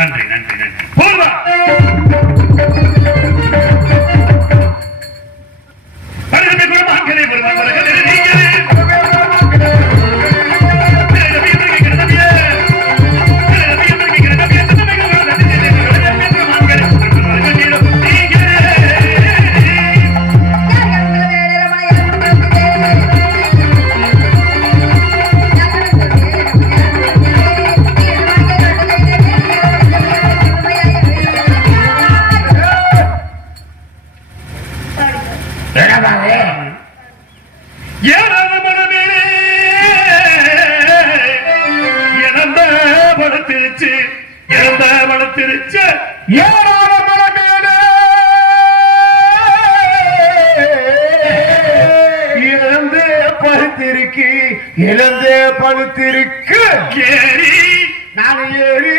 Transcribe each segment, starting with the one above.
நன்றி நன்றி நன்றி. படத்திருச்சு இறந்த படத்திருச்சு ஏறாத மலமேடு இழந்து பழுத்திருக்கு இழந்து பழுத்திருக்கு ஏறி. நான் ஏறி.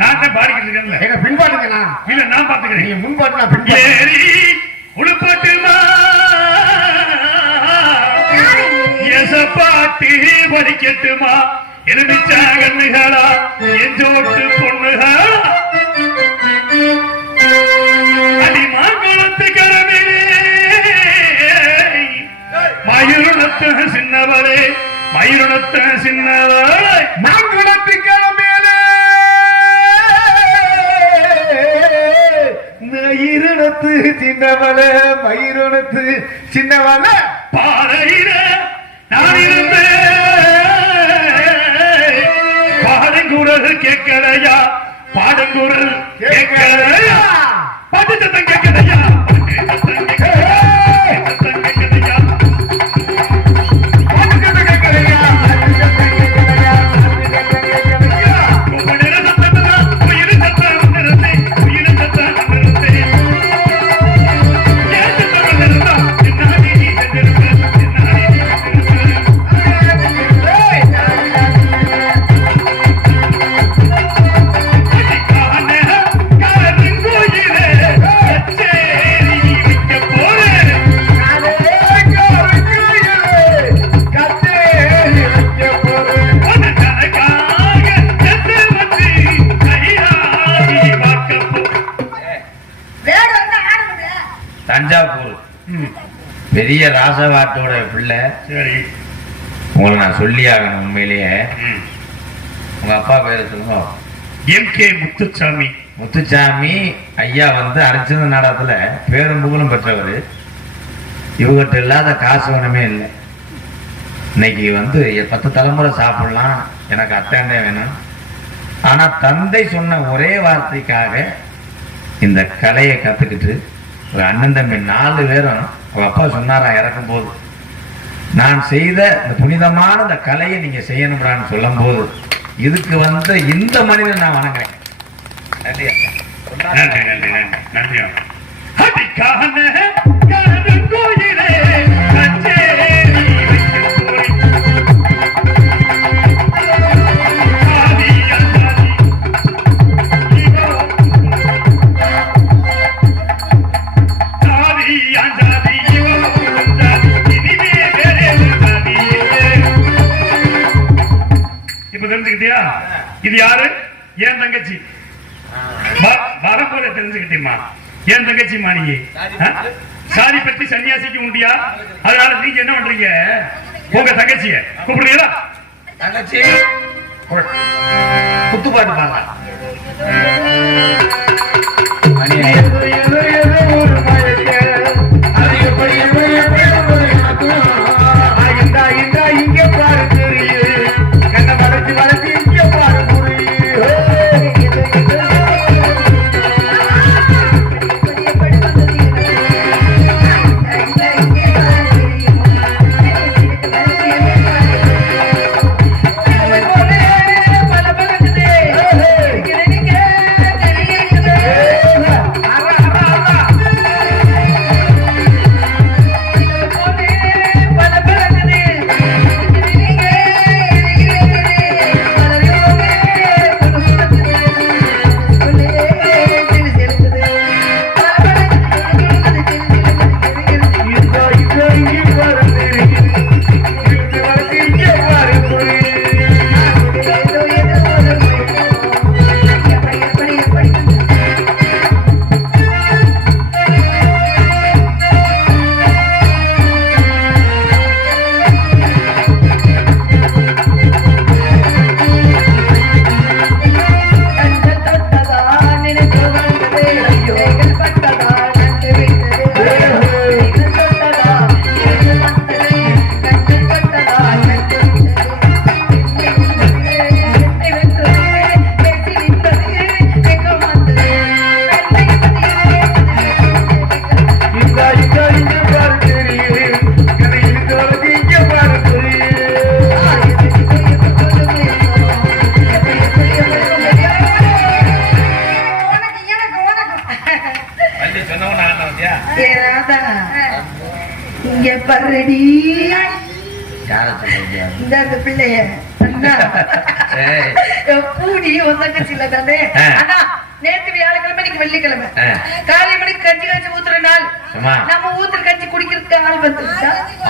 நான் தான் பாடிக்கிட்டு இருக்கேன்ல. எங்க பின்பாட்டுங்கண்ணா இல்ல நான் பாத்துக்கிறேன். முன்பாட்டு நான் பின்பாட்டு உடுப்பட்டுமா பாட்டி படிக்கட்டுமா எலுமிச்சாங்கன்னுகளா எஞ்சோட்டு பொண்ணுகளா? அடிமாங்குளத்து கரமிலே. மயிருணத்து சின்னவளே மயிருணத்து சின்னவளே. மாங்குளத்து கிளம்பேலே மயிருணத்து சின்னவள மயிருணத்து சின்னவள. குரல் ராசவாட்டோட பிள்ளை. சரி. உங்களை நான் சொல்லி ஆகணும் உண்மையிலேயே. உங்க அப்பா பேரு சொல்லுங்க. எம் கே முத்துசாமி முத்துச்சாமி ஐயா வந்து அரிச்சந்த நாடகத்துல பேரும் புகழும் பெற்றவர். இவங்கிட்ட இல்லாத காசு ஒண்ணுமே இல்லை. இன்னைக்கு வந்து பத்து தலைமுறை சாப்பிடலாம். எனக்கு அத்தாண்டே வேணும். ஆனா தந்தை சொன்ன ஒரே வார்த்தைக்காக இந்த கலையை கத்துக்கிட்டு ஒரு அண்ணன் தம்பி நாலு பேரும் அவங்க அப்பா சொன்னாரா இறக்கும் போது நான் செய்த இந்த புனிதமான இந்த கலையை நீங்க செய்யணும்டான்னு சொல்லும் போது இதுக்கு வந்த இந்த மனிதன் நான் வணங்குறேன். நன்றி. நன்றி நன்றி. நன்றி நன்றி தெரிஞ்சுக்கிட்டியா? இது யாரு? ஏன் தங்கச்சி? வரப்போற தெரிஞ்சுக்கிட்டீமா ஏன் தங்கச்சி மாணியே சாதி பற்றி சன்னியாசிக்கு உண்டியா? அதனால நீங்க என்ன பண்றீங்க? உங்க தங்கச்சிய கூப்பிடுறீங்களா? தங்கச்சி குத்துப்பாட்டு பாடலாம்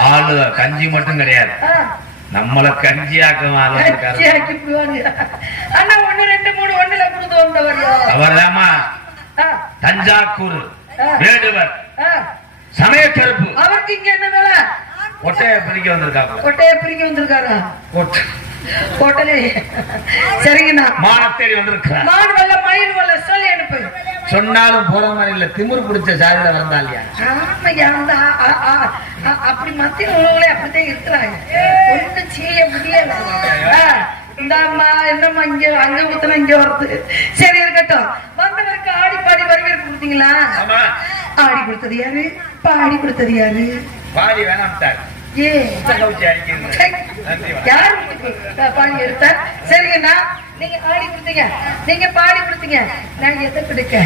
ஆள் கஞ்சி மட்டும் கிடையாது. நம்மள கஞ்சி ஆக்கும். அண்ணா ஒண்ணு ரெண்டு மூணு ஒண்ணுல கொடுத்து வந்தவர். அவர்தாம்மா. ஆ, தஞ்சாவூர் ஆ. வேடுவர். சமயக்கருப்பு அவருக்கு இங்க என்ன வேலை? ஒட்டைய பிடிக்க வந்திருக்காங்க கொட்டைய பிரிக்க வந்திருக்காரா? கொட்டலே சரிங்கண்ணா. மானத்தேடி வந்திருக்கிறார். மான் வல்ல மயில் வல்ல சொல்லி அனுப்பு. சொன்னாலும் போற மாதிரி இல்ல திமிரு பிடிச்ச சாதியில வந்தா இல்லையா ஆமையா, அந்த அப்படி மத்திய உள்ளவங்களே அப்படித்தான் இருக்கிறாங்க. ஒண்ணும் செய்ய முடியல. ஆ, இந்த அம்மா என்னம்மா இங்க அங்க ஊத்துனா இங்க வருது சரி இருக்கட்டும். வந்தவருக்கு ஆடி பாடி வரவேற்பு கொடுத்தீங்களா? ஆடி கொடுத்தது யாரு? பாடி கொடுத்தது யாரு? பாடி வேணாம்ட்டார். பாடி எடுத்தார்? சரிங்கண்ணா நீங்க ஆடி கொடுத்தீங்க. நீங்க பாடி கொடுத்தீங்க. நான் எதை கொடுக்க?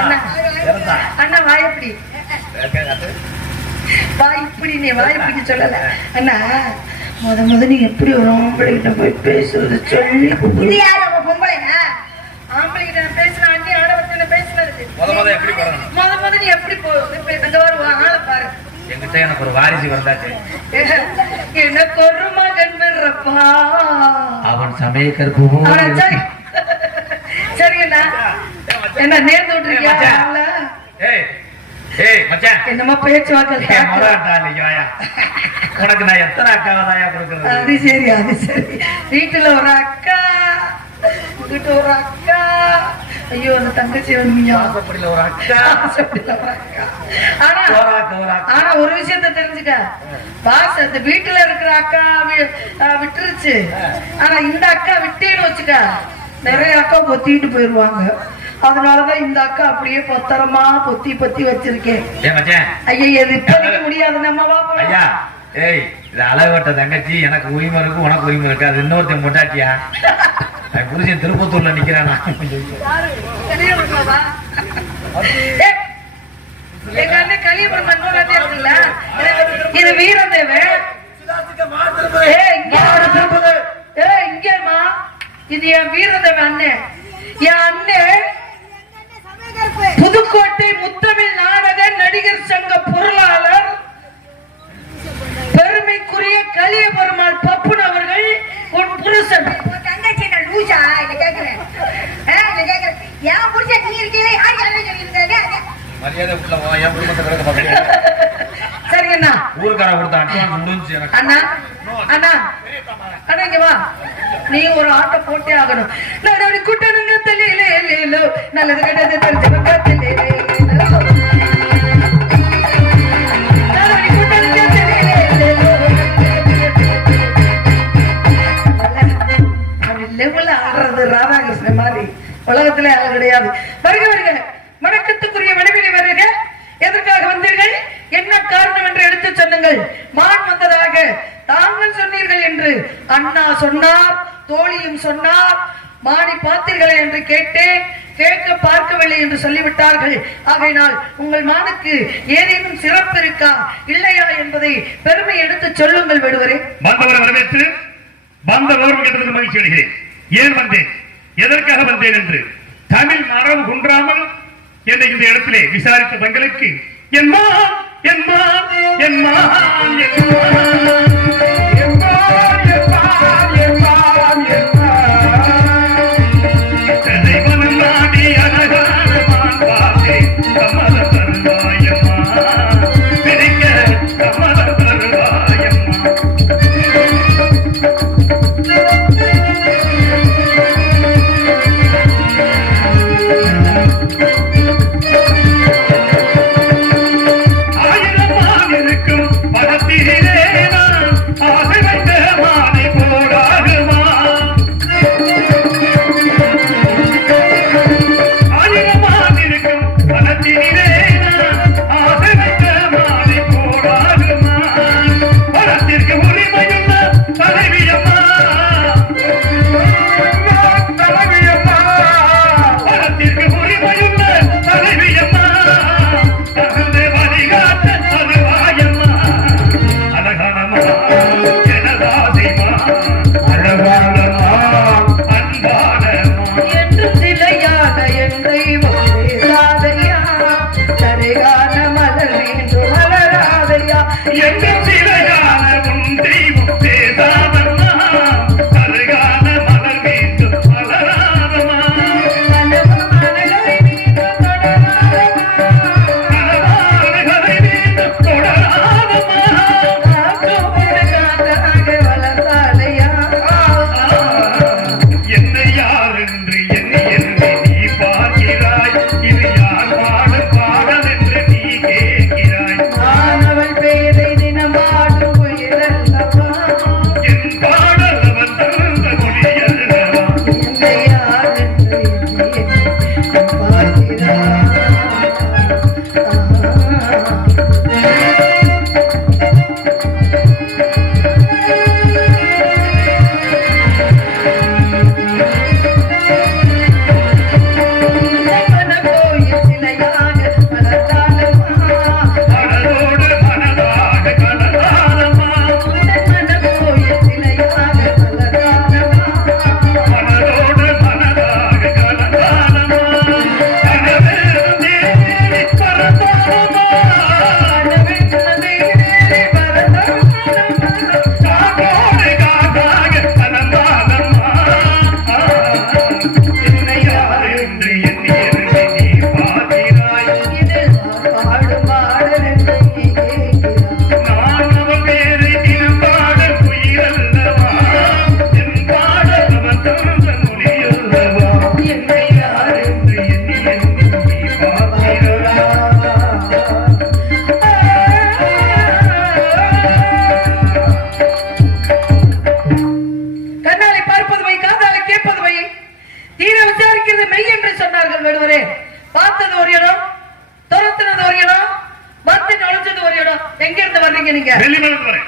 அண்ணா. அண்ணா வாயப்படி வாய் இப்படி நீ வாய் இப்படி சொல்லல. அண்ணா முத முத நீ எப்படி ஒரு ஆம்பளை கிட்ட போய் பேசுறது சொல்லி இது யாரு உங்க பொம்பளைங்க? ஆம்பளை கிட்ட பேசின அண்ணி ஆடவர்கிட்ட பேசினது. முத முத எப்படி முத முத நீ எப்படி போ ஒரு ஆளை பாரு. என்கிட்ட எனக்கு ஒரு வாரிசு வந்தாச்சு. எனக்கு ஒரு மகன் பிறப்பா? அவன் சரி. இருப்பான். சரிங்கண்ணா. என்ன நேர்ந்து விட்டுருக்கியா? என்னமோ வாயா. உனக்கு நான் எத்தனை அக்காவை தாயா கொடுக்கறது? அது சரி அது சரி. வீட்டுல ஒரு அக்கா. வீட்டு ஒரு அக்கா. ஐயோ அந்த தங்கச்சி அக்கா. ஆனா ஆனா ஒரு விஷயத்த தெரிஞ்சுக்க. பாஸ் அந்த வீட்டுல இருக்கிற அக்கா விட்டுருச்சு. ஆனா இந்த அக்கா விட்டேன்னு வச்சுக்க நிறைய அக்கா பொத்திட்டு போயிருவாங்க. அதனாலதான் இந்த அக்கா அப்படியே பொத்தரமா பொத்தி பொத்தி வச்சிருக்கேன். ஐயா இது இப்போதைக்கு முடியாது. நம்ம. ஐயா ஏய் இது அளவட்ட தங்கச்சி. எனக்கு உரிமை இருக்கு உனக்கு உரிமை இருக்கு. அது இன்னொருத்தன் முட்டாட்டியா என் திருப்பத்தூர்ல நிக்கிறானா எங்க அண்ணன் கலியபுரம் மன்மோகன் இருக்குல்ல? இது வீரதேவன் இது என் வீரதேவன் அண்ணன் என் அண்ணன் புதுக்கோட்டை முத்தமிழ் நாடக நடிகர் சங்க பொருளாளர். பெருமைக்குரிய கலிய பெருமாள் பப்புன் அவர்கள் உன் புருஷன். தங்கச்சி என்ன கேக்குறேன். இதை கேக்குறேன். என் புருஷன் நீ இருக்கீங்களே, யார் யாரும் சொல்லியிருக்காங்க? மரியாதை உள்ள வா, என் குடும்பத்தை கிடக்க பாக்குறீங்க சரிங்கண்ணா ஊருக்கார கொடுத்த அட்வான்ஸ் முடிஞ்சு எனக்கு. அண்ணா. அண்ணா. அண்ணா இங்க வா. நீ ஒரு ஆட்டோ போட்டே ஆகணும். கூட்டணுங்க தெரியலே நல்லது தெரிஞ்சவங்க தெரியலே ஆடுறது ராதாகிருஷ்ணன் மாதிரி. உலகத்துல ஆள் கிடையாது. வருக வருக. வணக்கத்துக்குரிய மனைவி வருக. எதற்காக வந்தீர்கள்? என்ன காரணம் என்று எடுத்து சொல்லுங்கள். மான் வந்ததாக தாங்கள் சொன்னீர்கள் என்று. அண்ணா சொன்னார் தோழியும் சொன்னார். மாடி பார்த்தீர்களே என்று கேட்டேன். கேட்க பார்க்கவில்லை என்று சொல்லிவிட்டார்கள். ஆகையினால் உங்கள் மானுக்கு ஏதேனும் சிறப்பு இருக்கா இல்லையா என்பதை பெருமை எடுத்து சொல்லுங்கள் விடுவரே வந்தவரை வரவேற்று வந்த விவரம் கேட்டதுக்கு மகிழ்ச்சி அடைகிறேன். ஏன் வந்தேன் எதற்காக வந்தேன் என்று தமிழ் மரபு குன்றாமல் என்னை இந்த இடத்திலே விசாரித்த தங்களுக்கு என்மா என்மா என்மா மா எங்க இருந்து வர்றீங்க நீங்க? வெள்ளிமலைந்து வரேன்.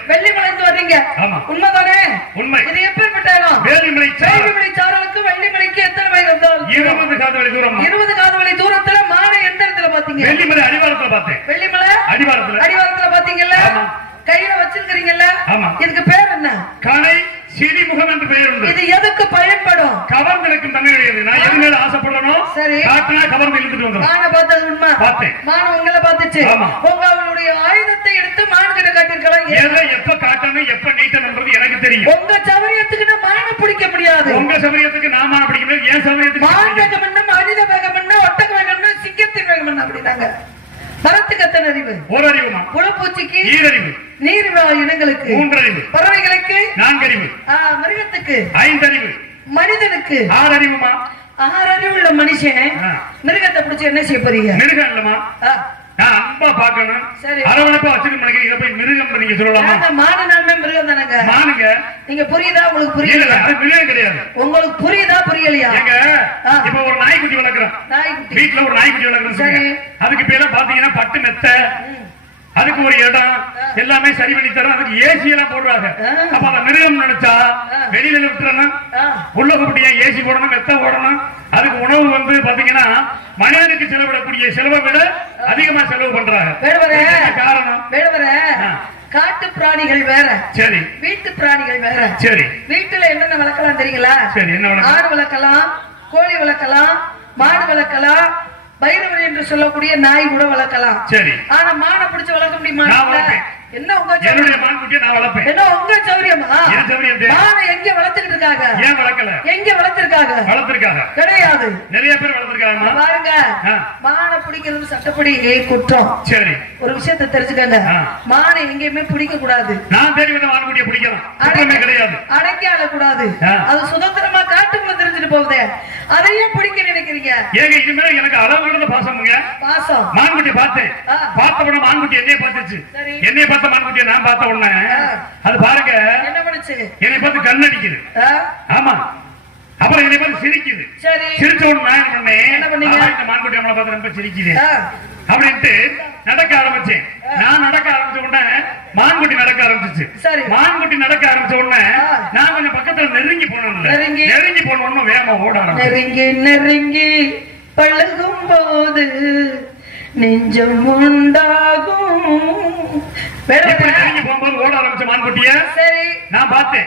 வர்றீங்க. ஆமா. உண்மைதானே? உண்மை. இது எப்பேற்பட்ட இடம் வேலிமலை வேலிமலை சாரலுக்கு வெள்ளிமலைக்கு எத்தனை மைல் வந்தால்? இருபது காதவழி தூரம். இருபது காது வழி தூரத்துல மாலை எந்த இடத்துல பாத்தீங்க வெள்ளிமலை அடிவாரத்துல பார்த்தேன். வெள்ளிமலை அடிவாரத்துல. அடிவாரத்துல பாத்தீங்கல்ல கையில வச்சிருக்கீங்கல்ல ஆமா. இதுக்கு பேர் என்ன? காணை சிறிமுகம் என்று பெயர் இது எதுக்கு பயன்படும்? கவர்ந்திருக்கும் தன்மை உடையது நான் எது மேல ஆசைப்படுறனோ சரி. காட்டினா கவர்ந்து இழுத்துட்டு வந்துடும் மான பார்த்தது உண்மை. பார்த்தேன். மான உங்களை பார்த்துச்சு. உங்களுடைய ஆயுதத்தை எடுத்து மான் கிட்ட காட்டிருக்கலாம்? எதை எப்ப காட்டணும் எப்ப நீட்டணும்ன்றது எனக்கு தெரியும். உங்க சௌரியத்துக்கு நான் மான பிடிக்க முடியாது. உங்க சமயத்துக்கு நாம பிடிக்கணும் என் சமயத்துக்கு மான். வேகம் என்ன மனித வேகம் என்ன ஒட்டக வேகம் என்ன சிங்கத்தின் வேகம் என்ன அப்படின்னாங்க மரத்துக்கு எத்தனை அறிவு. ஒரு அறிவுமா? புலப்பூச்சிக்கு ஈரறிவு நீர்வாழ் இனங்களுக்கு மூன்றறிவு. பறவைகளுக்கு நான்கறிவு. மிருகத்துக்கு ஐந்தறிவு. மனிதனுக்கு ஆறறிவுமா? ஆறு அறிவுள்ள மனுஷன். மிருகத்தை பிடிச்சி என்ன செய்ய போறீங்க? மிருகம் இல்லமா நான் அன்பா சரி. அரவணைப்பா வச்சுக்க மாட்டேங்க இதை போய் மிருகம் நீங்க சொல்லலாமா? நாங்க மாடுனாலுமே மிருகம் தானங்க. மானுங்க? நீங்க புரியுதா? உங்களுக்கு அது மிருகம் கிடையாது. உங்களுக்கு புரியுதா? புரியலையா. இப்ப ஒரு நாய்க்குட்டி வளர்க்குறோம் நாய்க்குட்டி. வீட்டுல ஒரு நாய்க்குட்டி வளர்க்குறோம். அதுக்கு பேரெல்லாம் பாத்தீங்கன்னா பட்டு மெத்த. அதுக்கு ஒரு இடம். எல்லாமே சரி பண்ணி தரோம் அதுக்கு ஏசி எல்லாம் போடுறாங்க. அப்ப அந்த மிருகம் நினைச்சா. வெளியில விட்டுறணும். உள்ள கூப்பிட்டு ஏசி போடணும் மெத்த போடணும்? அதுக்கு உணவு வந்து பாத்தீங்கன்னா மனிதனுக்கு செலவிடக்கூடிய செலவை விட அதிகமா செலவு பண்றாங்க. காரணம். காட்டு பிராணிகள் வேற. சரி. வீட்டு பிராணிகள் வேற. சரி. வீட்டுல என்னென்ன வளர்க்கலாம் தெரியுங்களா? சரி, என்ன? ஆடு வளர்க்கலாம் கோழி வளர்க்கலாம் மாடு வளர்க்கலாம் பைரவர் என்று சொல்லக்கூடிய நாய் கூட வளர்க்கலாம். சரி. ஆனா மானை பிடிச்சு வளர்க்க முடியுமா. என்ன உங்க என்னுடைய சௌரியம்? மான்குட்டியை நான் வளர்ப்பேன். என்ன உங்க சௌரியமா? என் சௌரியம் தேவை. மானை எங்க வளர்த்துக்கிட்டு இருக்காங்க ஏன் வளர்க்கல? எங்க வளர்த்திருக்காங்க? வளர்த்திருக்காங்க. கிடையாது. நிறைய பேர் வளர்த்திருக்காங்கம்மா. பாருங்க. மானை பிடிக்கிறது சட்டப்படி குற்றம். சரி. ஒரு விஷயத்தை தெரிஞ்சுக்கங்க. மானை எங்கேயுமே பிடிக்க கூடாது. நான் வந்த மான்குட்டியை பிடிக்கலாம் குற்றமே கிடையாது. அடக்கி ஆளக்கூடாது. அது சுதந்திரமா காட்டுக்குள்ள தெரிஞ்சுட்டு போகுதே. அதையும் பிடிக்க நினைக்கிறீங்க. ஏங்க இனிமேல் எனக்கு அளவு கடந்த பாசமுங்க. பாசம். மான்குட்டி பார்த்தேன். ஆ. பார்த்த உடனே மான்குட்டி என்னைய பார்த்துச்சு. என்னைய பார்த்த நான் பார்த்த உடனே. அது பாருங்க என்ன பண்ணுச்சு என்னை பார்த்து ஆ? ஆமா அப்புறம் என்னை பார்த்து சிரிக்குது சரி சிரிச்ச உடனே நான் என்ன பண்ணேன் என்ன பண்ணீங்க? இந்த மான்குட்டி நம்மளை பார்த்து ரொம்ப சிரிக்குது. அப்படின்ட்டு நடக்க ஆரம்பிச்சேன் நான் நடக்க ஆரம்பிச்ச உடனே மான்குட்டி நடக்க ஆரம்பிச்சிச்சு சரி. மான்குட்டி நடக்க ஆரம்பிச்ச உடனே. நான் கொஞ்சம் பக்கத்துல நெருங்கி நெருங்கி. நெருங்கி போன உடனே வேகமா ஓட ஆரம்பிச்சேன் நெருங்கி நெருங்கி பழகும் போது நெஞ்சம் உண்டாகும். ஓட ஆரம்பிச்ச மான்குட்டிய? சரி. நான் பார்த்தேன்.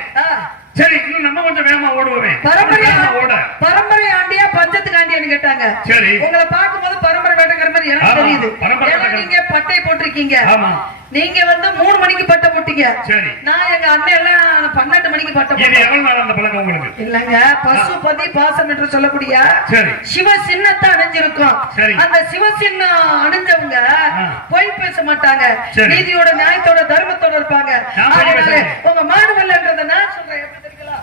சரி இன்னும் நம்ம கொஞ்சம் வேகமா ஓடுவோமே. பரம்பரை ஓட. பரம்பரை ஆண்டியா பஞ்சத்துக்கு ஆண்டியான்னு கேட்டாங்க. சரி. உங்களை பார்க்கும்போது பரம்பரை வேட்டைங்கிற மாதிரி எனக்கு தெரியுது. ஏன்னா. நீங்க பட்டை போட்டிருக்கீங்க. ஆமா. நீங்க வந்து மூணு மணிக்கு பட்டை போட்டீங்க. சரி. நான் எங்க அண்ணன் எல்லாம் பன்னெண்டு பட்டை இது போட்டேன் எவ்வளவு நாள் அந்த பழக்கம் உங்களுக்கு இல்லங்க பசுபதி பாசம் என்று சொல்லக்கூடிய. சிவ சின்னத்தை அணிஞ்சிருக்கோம் சரி. அந்த சிவ சின்னம் அணிஞ்சவங்க. பொய் பேச மாட்டாங்க. நீதியோட நியாயத்தோட தர்மத்தோட இருப்பாங்க அதனால. உங்க மாடுவல்லன்றத நான் சொல்றேன் எப்படி தெரியுங்களா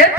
என்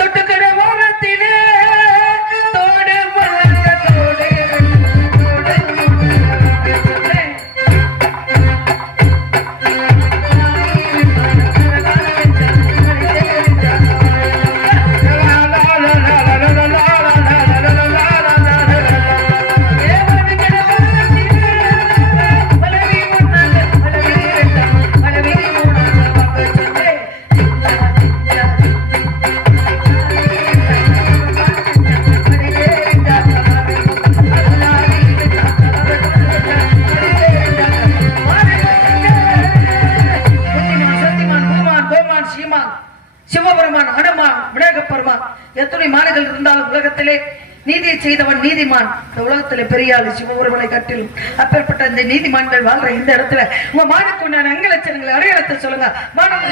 இந்த உலகத்திலே பெரிய சிவபெருமனை கட்டிலும் அப்பேற்பட்ட இந்த நீதிமான்கள் வாழ்ற இந்த இடத்துல உங்க மானுக்கு உண்டான அங்கலட்சணங்களை அடையாளத்தை சொல்லுங்க. மானம்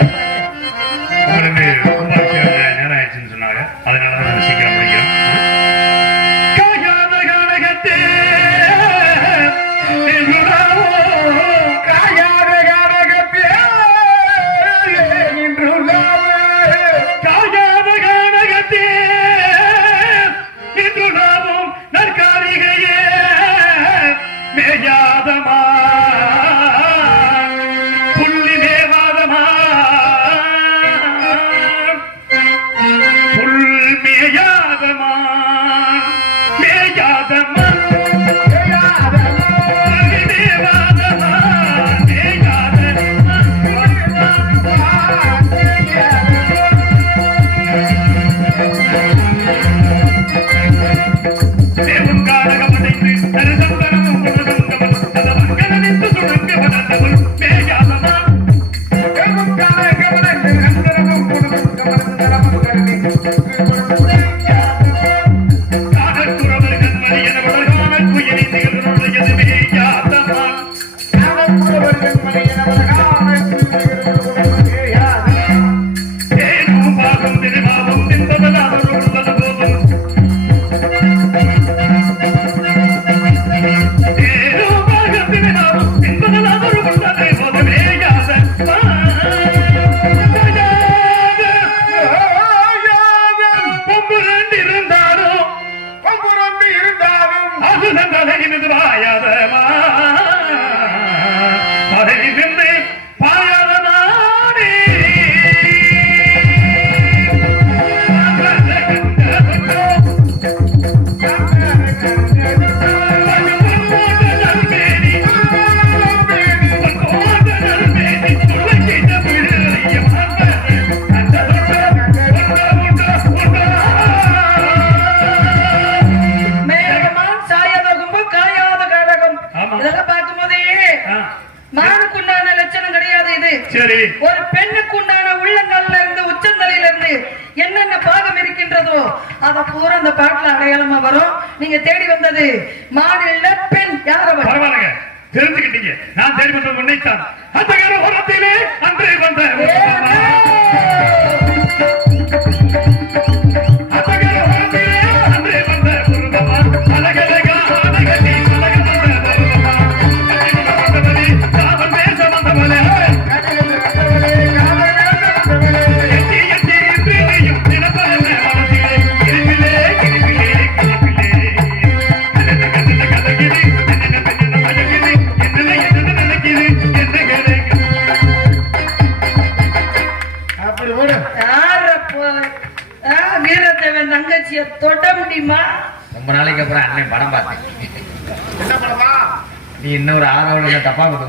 Thank you.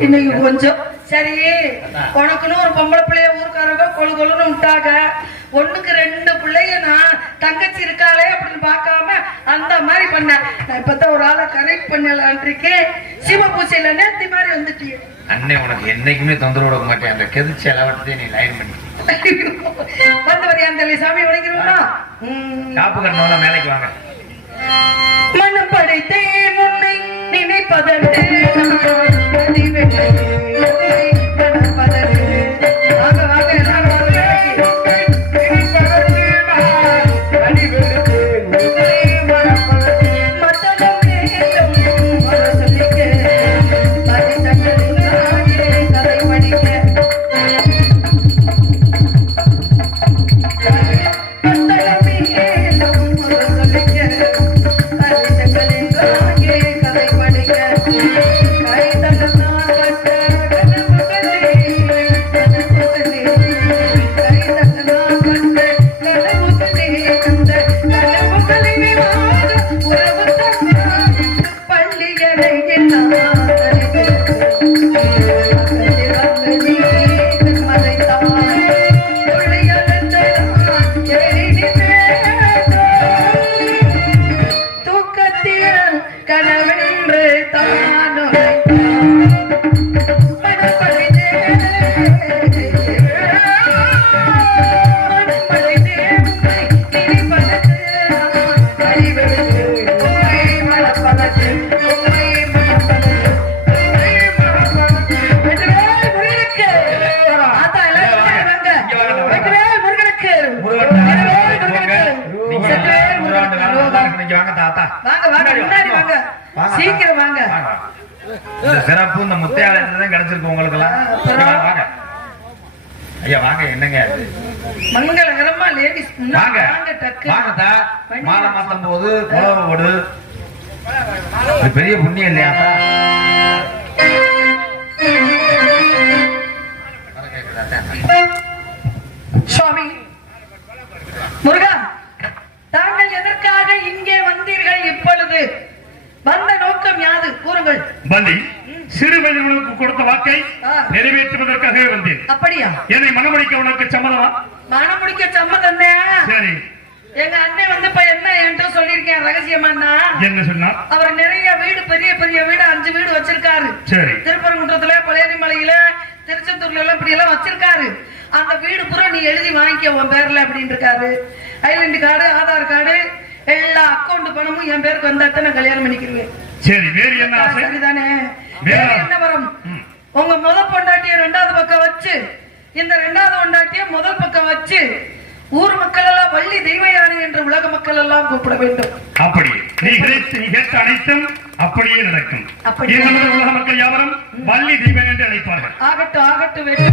இன்னைக்கு கொஞ்சம். சரி உனக்குன்னு ஒரு பொம்பளை பிள்ளைய ஊருக்காரங்க கொழு கொழுன்னு விட்டாங்க. ஒண்ணுக்கு ரெண்டு பிள்ளைய நான் தங்கச்சி இருக்காளே அப்படின்னு பார்க்காம அந்த மாதிரி பண்ணேன். நான் இப்பதான் ஒரு ஆளை கரெக்ட் பண்ணலான் இருக்கேன். சிவ பூசையில நேர்த்தி மாதிரி வந்துட்டியே. அண்ணன் உனக்கு என்னைக்குமே தொந்தரவு கொடுக்க மாட்டேன். அந்த கெதிச்சு அளவட்டத்தை நீ லைன் பண்ணி. வந்து வரையா அந்த சாமி உடைக்கிறோம்னா காப்பு கண்ணோட மேலைக்கு வாங்க. மனம் படைத்தே முன்னை நினைப்பதற்கு நான் பதிவில்லை. படிக்க. முன்னாடி வாங்க. சீக்கிரம் வாங்க. இந்த சிறப்பு இந்த முத்தையாளத்துல தான் கிடைச்சிருக்கு உங்களுக்கு எல்லாம் வாங்க, ஐயா வாங்க என்னங்க? மங்களகரமா லேடிஸ் வாங்க. வாங்க டக்கு. வாங்க தா. மாலை மாத்தும் போது குழவு இது பெரிய புண்ணியம் இல்லையாத்தா சுவாமி முருகா எதற்காக இங்கே வந்தீர்கள் இப்பொழுது? வந்த நோக்கம் யாது? கூறுங்கள். பலி சிறு கொடுத்த வாக்கை. நிறைவேற்றுவதற்காகவே வந்தேன். அப்படியா? என்னை மனமடிக்க உனக்கு சம்மதமா? மனம் முடிக்க சம்மதம். சரி. எங்க அண்ணன் வந்து இப்ப என்ன என்கிட்ட சொல்லியிருக்கேன் ரகசியமாண்ணா என்ன சொன்னார்? அவர் நிறைய வீடு பெரிய பெரிய வீடு அஞ்சு வீடு வச்சிருக்காரு. சரி. திருப்பரங்குன்றத்துல பழையனி மலையில திருச்செந்தூர்ல எல்லாம் இப்படி எல்லாம் வச்சிருக்காரு. அந்த வீடு பூரா நீ எழுதி வாங்கிக்க உன் பேர்ல அப்படின்னு இருக்காரு ஐடென்டி கார்டு ஆதார் கார்டு எல்லா அக்கௌண்ட் பணமும் என் பேருக்கு வந்தாத்தான் நான் கல்யாணம் பண்ணிக்கிறேன் சரி வேறு என்ன ஆசை? சரிதானே. வேற? என்ன வரும். உங்க முதல் பொண்டாட்டிய ரெண்டாவது பக்கம் வச்சு இந்த ரெண்டாவது பொண்டாட்டிய முதல் பக்கம் வச்சு ஊர் மக்கள் எல்லாம் வள்ளி தெய்வ யானை என்று உலக மக்கள் எல்லாம் கூப்பிட வேண்டும். அப்படி. நீ கேட்ட அனைத்தும் அப்படியே நடக்கும். உலக மக்கள் யாவரும் வள்ளி தெய்வம் என்று அழைப்பார்கள். ஆகட்டும் ஆகட்டும் வெற்றி